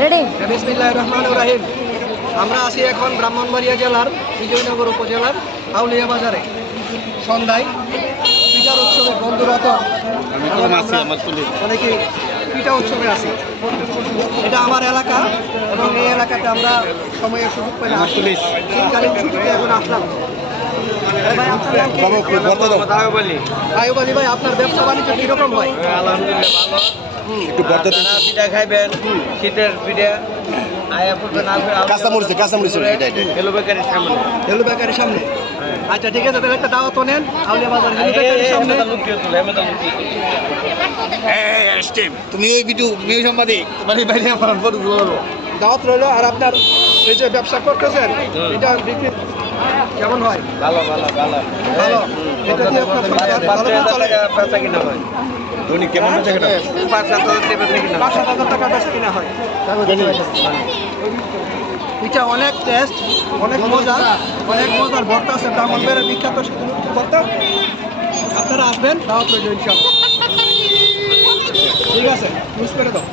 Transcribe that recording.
Ready. বিসমিল্লাহির রহমানির রহিম। আমরা আছি এখন ব্রাহ্মণবাড়িয়া জেলার বিজয়নগর উপজেলার আউলিয়া বাজারে সন্ধ্যায় পিঠার উৎসবে বন্ধুরত অনেকে পিঠা উৎসবে আছি। এটা আমার এলাকা এবং এই এলাকাতে আমরা সময়ের সুযোগ পেলে শীতকালীন ছুটিতে এখন আসলাম। ভাই আপনার নাম কি? আয়ুব আলী ভাই, আপনার ব্যবসা বাণিজ্য কিরকম হয়? আলহামদুলিল্লাহ ভালো। একটু যারা পিঠা খাইবেন শীতের পিঠা আয়া পড়বে না কাঁচামরিচ এলো বেকারির সামনে। হেলু বেকারির সামনে। আচ্ছা ঠিক আছে, তাহলে একটা দাওয়াত নেন আউলিয়া বাজার হেলু বেকারির সামনে। তুমি ওই ভিডিও সাংবাদিক তোমার বাইরে আমার ফটো তুলো। দাওয়াত রইলো। আর আপনার এই যে ব্যবসা করতেছেন এটা বিক্রি কেমন হয়? ভালো ভালো ভালো ভালো। এটা দিয়ে আপনার ভালো চলে। বেচা কিনা হয় দৈনিক কেমন বেচা কেনা? 5,000 টাকা কিনা 5,000 টাকা বেচা কিনা হয়। এটা অনেক টেস্ট, অনেক মজার ভর্তা আছে। ব্রাহ্মণবাড়িয়ার বিখ্যাত ভর্তা। আপনারা আসবেন, দাওয়াত রইল ইনশাআল্লাহ। ঠিক আছে, ইউজ করে দাও।